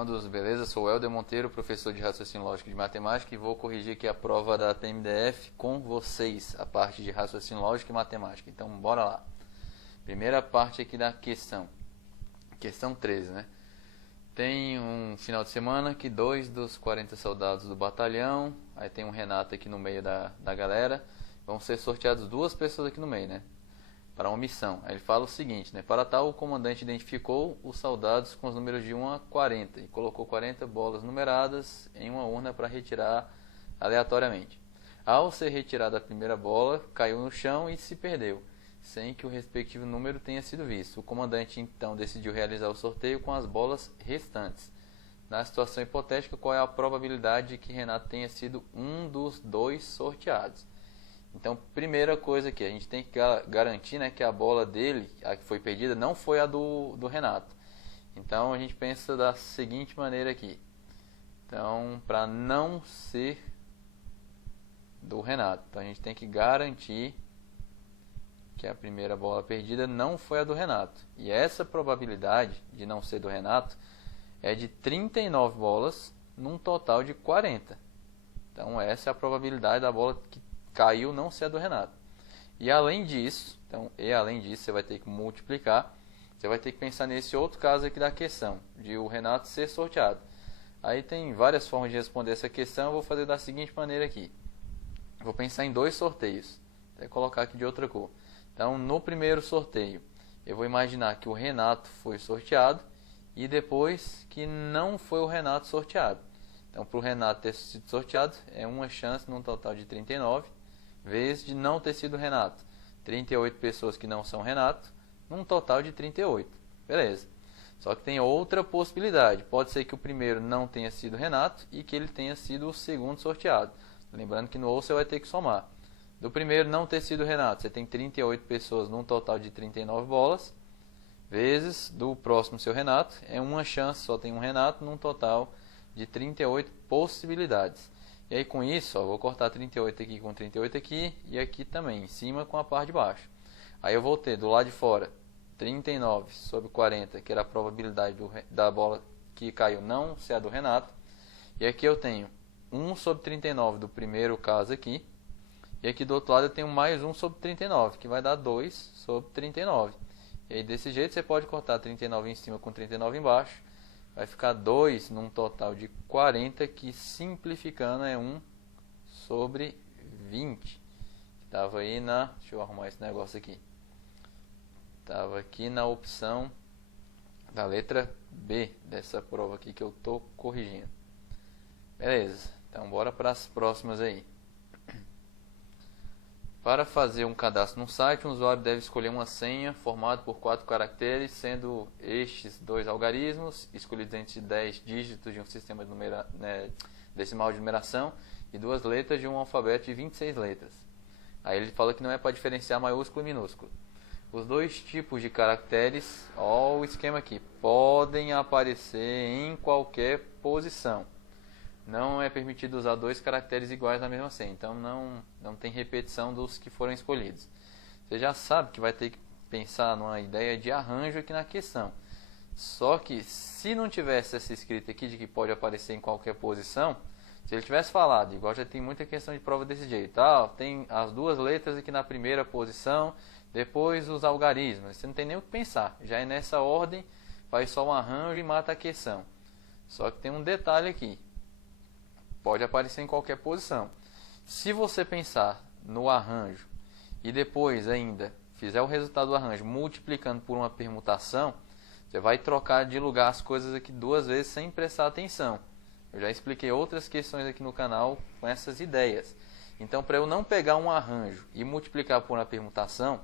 educandos, beleza? Sou o Helder Monteiro, professor de raciocínio lógico de matemática, e vou corrigir aqui a prova da PMDF com vocês, a parte de raciocínio lógico e matemática. Então, bora lá. Primeira parte aqui da questão. Questão 13, né? Tem um final de semana que 2 dos 40 soldados do batalhão, aí tem um Renato aqui no meio da galera, vão ser sorteados 2 pessoas aqui no meio, né? Para uma missão. Aí ele fala o seguinte, né? Para tal, o comandante identificou os soldados com os números de 1 a 40 e colocou 40 bolas numeradas em uma urna para retirar aleatoriamente. Ao ser retirada a primeira bola, caiu no chão e se perdeu, sem que o respectivo número tenha sido visto. O comandante então decidiu realizar o sorteio com as bolas restantes. Na situação hipotética, qual é a probabilidade de que Renato tenha sido um dos 2 sorteados? Então, primeira coisa aqui, a gente tem que garantir, né, que a bola dele, a que foi perdida, não foi a do Renato. Então, a gente pensa da seguinte maneira aqui. Então, para não ser do Renato, então a gente tem que garantir que a primeira bola perdida não foi a do Renato. E essa probabilidade de não ser do Renato é de 39 bolas num total de 40. Então, essa é a probabilidade da bola que caiu não ser a do Renato. E além disso, você vai ter que multiplicar, você vai ter que pensar nesse outro caso aqui da questão, de o Renato ser sorteado. Aí tem várias formas de responder essa questão, eu vou fazer da seguinte maneira aqui. Vou pensar em 2 sorteios, vou colocar aqui de outra cor. Então, no primeiro sorteio, eu vou imaginar que o Renato foi sorteado e depois que não foi o Renato sorteado. Então, para o Renato ter sido sorteado, é uma chance num total de 39, vezes de não ter sido Renato. 38 pessoas que não são Renato, num total de 38. Beleza. Só que tem outra possibilidade. Pode ser que o primeiro não tenha sido Renato e que ele tenha sido o segundo sorteado. Lembrando que no ou você vai ter que somar. Do primeiro não ter sido Renato, você tem 38 pessoas num total de 39 bolas, vezes do próximo seu Renato, é uma chance, só tem um Renato, num total de 38 possibilidades. E aí com isso, ó, vou cortar 38 aqui com 38 aqui e aqui também, em cima com a parte de baixo. Aí eu vou ter do lado de fora 39 sobre 40, que era a probabilidade da bola que caiu não ser a do Renato. E aqui eu tenho 1 sobre 39 do primeiro caso aqui. E aqui do outro lado eu tenho mais 1 sobre 39, que vai dar 2 sobre 39. E aí desse jeito você pode cortar 39 em cima com 39 embaixo. Vai ficar 2 num total de 40, que simplificando é 1 sobre 20. Estava aí na... Deixa eu arrumar esse negócio aqui. Estava aqui na opção da letra B dessa prova aqui que eu estou corrigindo. Beleza, então bora para as próximas aí. Para fazer um cadastro no site, o usuário deve escolher uma senha formada por 4 caracteres, sendo estes 2 algarismos, escolhidos entre 10 dígitos de um sistema de decimal de numeração, e 2 letras de um alfabeto de 26 letras. Aí ele fala que não é para diferenciar maiúsculo e minúsculo. Os 2 tipos de caracteres, ó o esquema aqui, podem aparecer em qualquer posição. Não é permitido usar 2 caracteres iguais na mesma senha, então não tem repetição dos que foram escolhidos. Você já sabe que vai ter que pensar numa ideia de arranjo aqui na questão. Só que se não tivesse essa escrita aqui de que pode aparecer em qualquer posição, se ele tivesse falado, igual já tem muita questão de prova desse jeito, tem as 2 letras aqui na primeira posição, depois os algarismos, você não tem nem o que pensar, já é nessa ordem, faz só um arranjo e mata a questão. Só que tem um detalhe aqui. Pode aparecer em qualquer posição. Se você pensar no arranjo e depois ainda fizer o resultado do arranjo multiplicando por uma permutação, você vai trocar de lugar as coisas aqui 2 vezes sem prestar atenção. Eu já expliquei outras questões aqui no canal com essas ideias. Então, para eu não pegar um arranjo e multiplicar por uma permutação,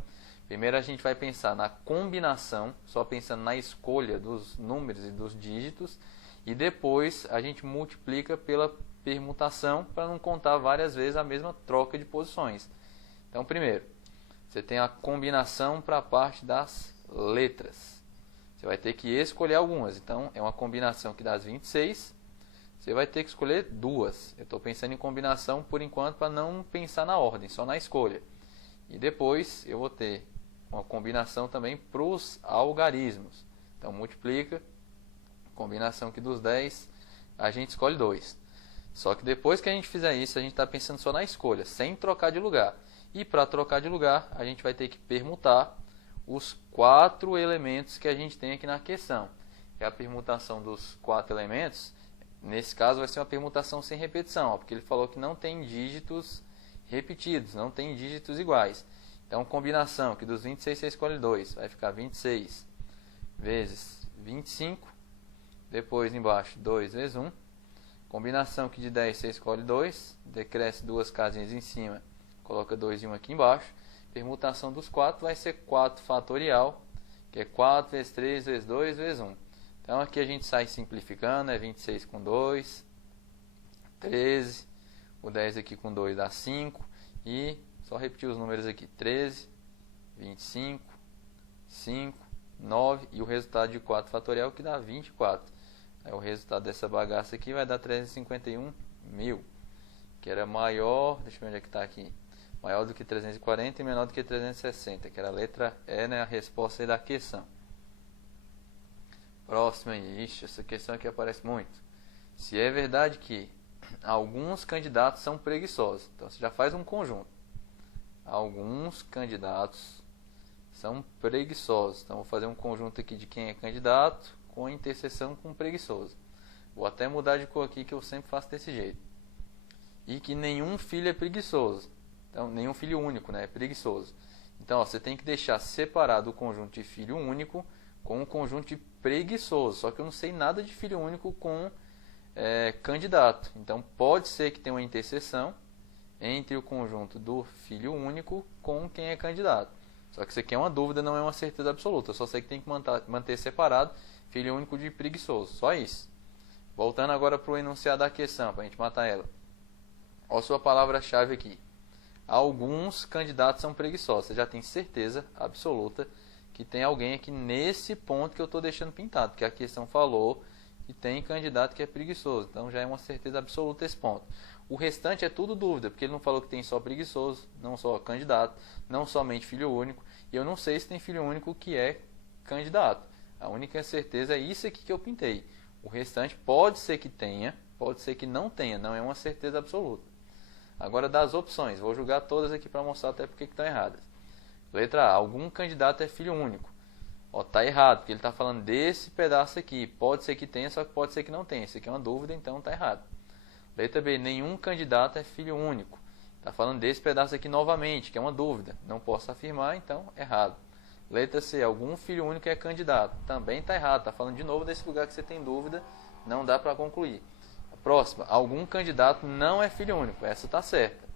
primeiro a gente vai pensar na combinação, só pensando na escolha dos números e dos dígitos, e depois a gente multiplica pela permutação para não contar várias vezes a mesma troca de posições. Então, primeiro, você tem a combinação para a parte das letras. Você vai ter que escolher algumas. Então, é uma combinação que dá as 26. Você vai ter que escolher 2. Eu estou pensando em combinação por enquanto para não pensar na ordem, só na escolha. E depois eu vou ter uma combinação também para os algarismos. Então, multiplica Combinação que dos 10 a gente escolhe 2. Só que depois que a gente fizer isso, a gente está pensando só na escolha, sem trocar de lugar. E para trocar de lugar, a gente vai ter que permutar os 4 elementos que a gente tem aqui na questão. E a permutação dos 4 elementos, nesse caso vai ser uma permutação sem repetição, ó, porque ele falou que não tem dígitos repetidos, não tem dígitos iguais. Então, combinação que dos 26 você escolhe 2, vai ficar 26 vezes 25, depois embaixo 2 vezes 1. Combinação que de 10 você escolhe 2, decresce 2 casinhas em cima, coloca 2 e 1 aqui embaixo. Permutação dos 4 vai ser 4 fatorial, que é 4 vezes 3 vezes 2 vezes 1. Então aqui a gente sai simplificando, é 26 com 2, 13, o 10 aqui com 2 dá 5, e só repetir os números aqui, 13, 25, 5, 9, e o resultado de 4 fatorial que dá 24. Aí o resultado dessa bagaça aqui vai dar 351 mil, que era maior, deixa eu ver onde é que está aqui, maior do que 340 e menor do que 360, que era a letra E, né, a resposta aí da questão. Próxima aí, ixi, essa questão aqui aparece muito. Se é verdade que alguns candidatos são preguiçosos, então você já faz um conjunto. Alguns candidatos são preguiçosos, então vou fazer um conjunto aqui de quem é candidato com interseção com preguiçoso. Vou até mudar de cor aqui, que eu sempre faço desse jeito. E que nenhum filho é preguiçoso. Então, nenhum filho único, né, é preguiçoso. Então, ó, você tem que deixar separado o conjunto de filho único com o conjunto de preguiçoso. Só que eu não sei nada de filho único com candidato. Então, pode ser que tenha uma interseção entre o conjunto do filho único com quem é candidato. Só que isso aqui é uma dúvida, não é uma certeza absoluta. Eu só sei que tem que manter separado filho único de preguiçoso. Só isso. Voltando agora para o enunciado da questão, para a gente matar ela. Olha a sua palavra-chave aqui. Alguns candidatos são preguiçosos. Você já tem certeza absoluta que tem alguém aqui nesse ponto que eu estou deixando pintado. Porque a questão falou que tem candidato que é preguiçoso. Então já é uma certeza absoluta esse ponto. O restante é tudo dúvida, porque ele não falou que tem só preguiçoso, não só candidato, não somente filho único. E eu não sei se tem filho único que é candidato. A única certeza é isso aqui que eu pintei. O restante pode ser que tenha, pode ser que não tenha, não é uma certeza absoluta. Agora das opções, vou jogar todas aqui para mostrar até porque que estão erradas. Letra A, algum candidato é filho único. Ó, tá errado, porque ele está falando desse pedaço aqui. Pode ser que tenha, só que pode ser que não tenha. Isso aqui é uma dúvida, então tá errado. Letra B, nenhum candidato é filho único. Está falando desse pedaço aqui novamente, que é uma dúvida. Não posso afirmar, então errado. Letra C, algum filho único é candidato. Também está errado, está falando de novo desse lugar que você tem dúvida, não dá para concluir. A próxima, algum candidato não é filho único. Essa está certa.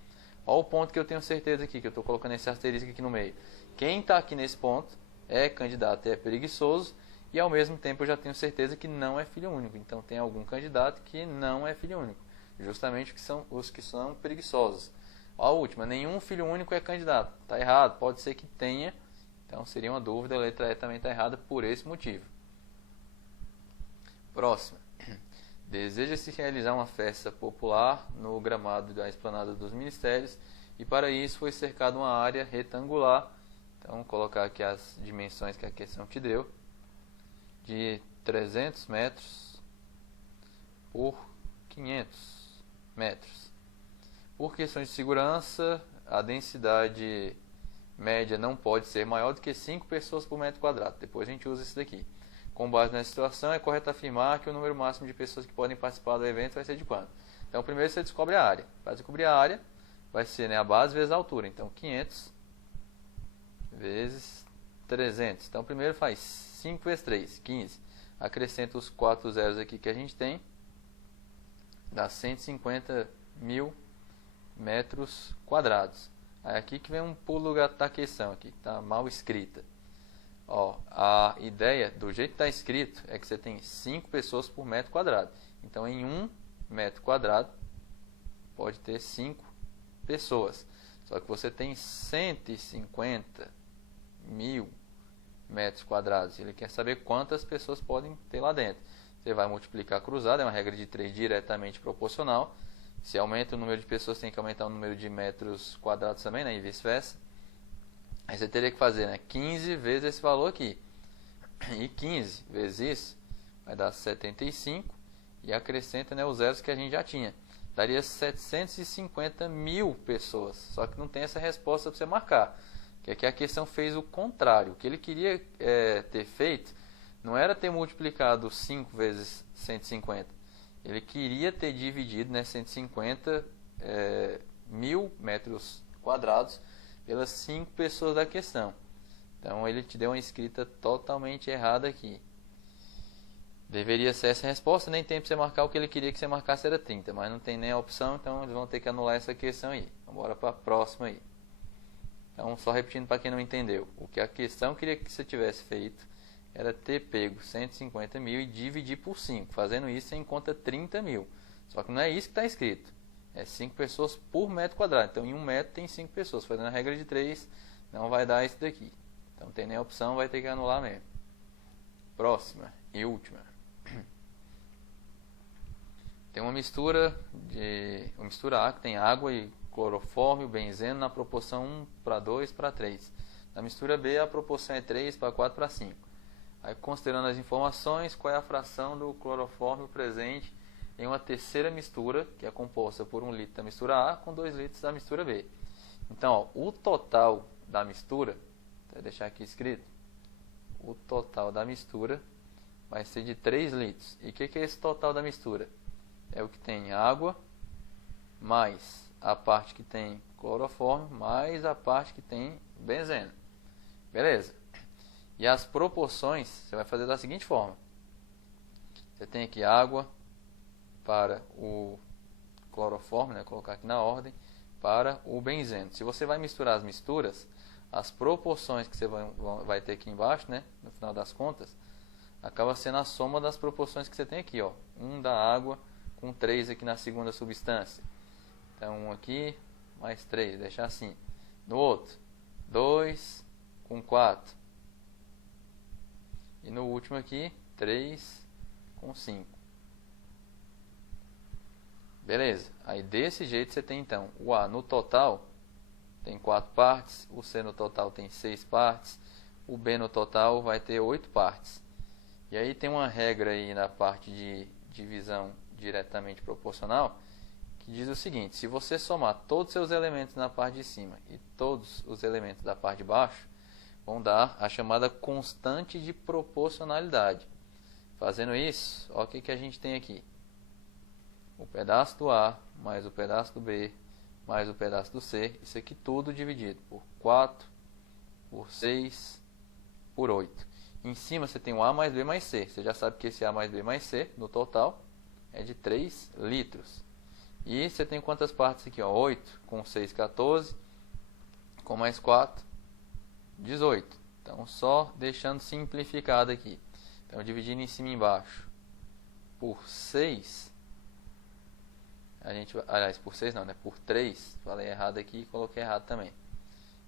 Olha o ponto que eu tenho certeza aqui, que eu estou colocando esse asterisco aqui no meio. Quem está aqui nesse ponto é candidato e é preguiçoso, e ao mesmo tempo eu já tenho certeza que não é filho único. Então tem algum candidato que não é filho único. Justamente os que são preguiçosos. A última, nenhum filho único é candidato. Está errado, pode ser que tenha. Então seria uma dúvida, a letra E também está errada por esse motivo. Próxima. Deseja-se realizar uma festa popular no gramado da Esplanada dos Ministérios e para isso foi cercada uma área retangular. Então vou colocar aqui as dimensões que a questão te deu. De 300 metros por 500 metros. Por questões de segurança, a densidade média não pode ser maior do que 5 pessoas por metro quadrado. Depois a gente usa isso daqui. Com base nessa situação, é correto afirmar que o número máximo de pessoas que podem participar do evento vai ser de quanto? Então, primeiro você descobre a área. Para descobrir a área, vai ser, né, a base vezes a altura. Então, 500 vezes 300. Então, primeiro faz 5 vezes 3, 15. Acrescenta os 4 zeros aqui que a gente tem. Dá 150 mil metros quadrados. Aí aqui que vem um pulo da questão aqui, está mal escrita. Ó, a ideia, do jeito que está escrito, é que você tem 5 pessoas por metro quadrado. Então, em 1 metro quadrado, pode ter 5 pessoas. Só que você tem 150 mil metros quadrados. Ele quer saber quantas pessoas podem ter lá dentro. Você vai multiplicar cruzado, é uma regra de 3 diretamente proporcional. Se aumenta o número de pessoas, tem que aumentar o número de metros quadrados também, né? E vice-versa. Aí você teria que fazer, né, 15 vezes esse valor aqui. E 15 vezes isso vai dar 75 e acrescenta, né, os zeros que a gente já tinha. Daria 750 mil pessoas, só que não tem essa resposta para você marcar. Que aqui a questão fez o contrário. O que ele queria ter feito não era ter multiplicado 5 vezes 150. Ele queria ter dividido, né, 150 mil metros quadrados pelas 5 pessoas da questão. Então ele te deu uma escrita totalmente errada aqui. Deveria ser essa a resposta, nem tem para você marcar. O que ele queria que você marcasse era 30, mas não tem nem a opção, então eles vão ter que anular essa questão aí. Então bora para a próxima aí. Então, só repetindo para quem não entendeu, o que a questão queria que você tivesse feito era ter pego 150 mil e dividir por 5. Fazendo isso, você encontra 30 mil. Só que não é isso que está escrito. É 5 pessoas por metro quadrado. Então, em 1 metro tem 5 pessoas. Fazendo a regra de 3, não vai dar isso daqui. Então, não tem nem opção, vai ter que anular mesmo. Próxima e última. Tem uma mistura A que tem água e clorofórmio, benzeno na proporção 1:2:3. Na mistura B a proporção é 3:4:5. Aí, considerando as informações, qual é a fração do clorofórmio presente em uma terceira mistura, que é composta por 1 litro da mistura A com 2 litros da mistura B. Então, ó, o total da mistura, vou deixar aqui escrito, o total da mistura vai ser de 3 litros. E o que é esse total da mistura? É o que tem água, mais a parte que tem clorofórmio, mais a parte que tem benzeno. Beleza? E as proporções, você vai fazer da seguinte forma. Você tem aqui água para o clorofórmio, né? Vou colocar aqui na ordem, para o benzeno. Se você vai misturar as misturas, as proporções que você vai ter aqui embaixo, né? No final das contas, acaba sendo a soma das proporções que você tem aqui, ó. 1 da água com 3 aqui na segunda substância. Então, 1 aqui, mais 3, deixar assim. No outro, 2 com 4. E no último aqui, 3 com 5. Beleza. Aí, desse jeito, você tem, então, o A no total tem 4 partes, o C no total tem 6 partes, o B no total vai ter 8 partes. E aí tem uma regra aí na parte de divisão diretamente proporcional, que diz o seguinte: se você somar todos os seus elementos na parte de cima e todos os elementos da parte de baixo, vão dar a chamada constante de proporcionalidade. Fazendo isso, olha o que a gente tem aqui. O pedaço do A, mais o pedaço do B, mais o pedaço do C, isso aqui tudo dividido por 4, por 6, por 8. Em cima você tem o A mais B mais C. Você já sabe que esse A mais B mais C, no total, é de 3 litros. E você tem quantas partes aqui? Ó? 8 com 6, 14. Com mais 4, 18. Então, só deixando simplificado aqui. Então, dividindo em cima e embaixo por 6. Aliás, por 6 não, né? Por 3. Falei errado aqui e coloquei errado também.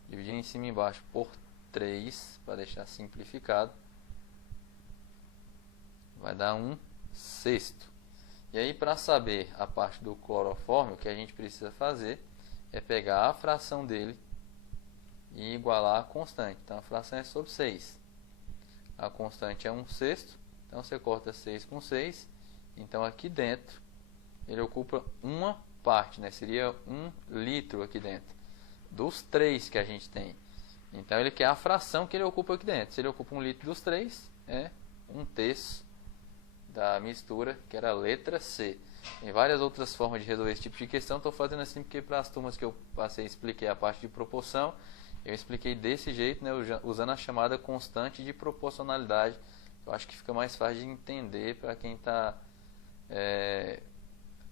Dividindo em cima e embaixo por 3, para deixar simplificado, vai dar 1/6. E aí, para saber a parte do clorofórmio, o que a gente precisa fazer é pegar a fração dele e igualar a constante. Então, a fração é sobre 6. A constante é 1/6. Então, você corta 6 com 6. Então, aqui dentro, ele ocupa uma parte, né? Seria 1 litro aqui dentro. Dos 3 que a gente tem. Então, ele quer a fração que ele ocupa aqui dentro. Se ele ocupa 1 litro dos 3, é 1/3 da mistura, que era a letra C. Tem várias outras formas de resolver esse tipo de questão. Estou fazendo assim porque para as turmas que eu passei expliquei a parte de proporção. Eu expliquei desse jeito, né, usando a chamada constante de proporcionalidade. Eu acho que fica mais fácil de entender para quem está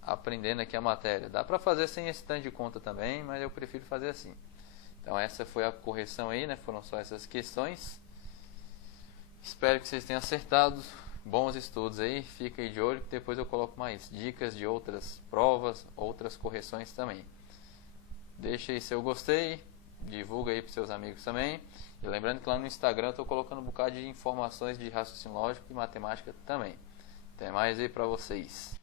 aprendendo aqui a matéria. Dá para fazer sem esse tanto de conta também, mas eu prefiro fazer assim. Então essa foi a correção aí, né? Foram só essas questões. Espero que vocês tenham acertado. Bons estudos aí, fica aí de olho que depois eu coloco mais dicas de outras provas, outras correções também. Deixa aí seu gostei, divulga aí para seus amigos também. E lembrando que lá no Instagram eu estou colocando um bocado de informações de raciocínio lógico e matemática também. Até mais aí para vocês.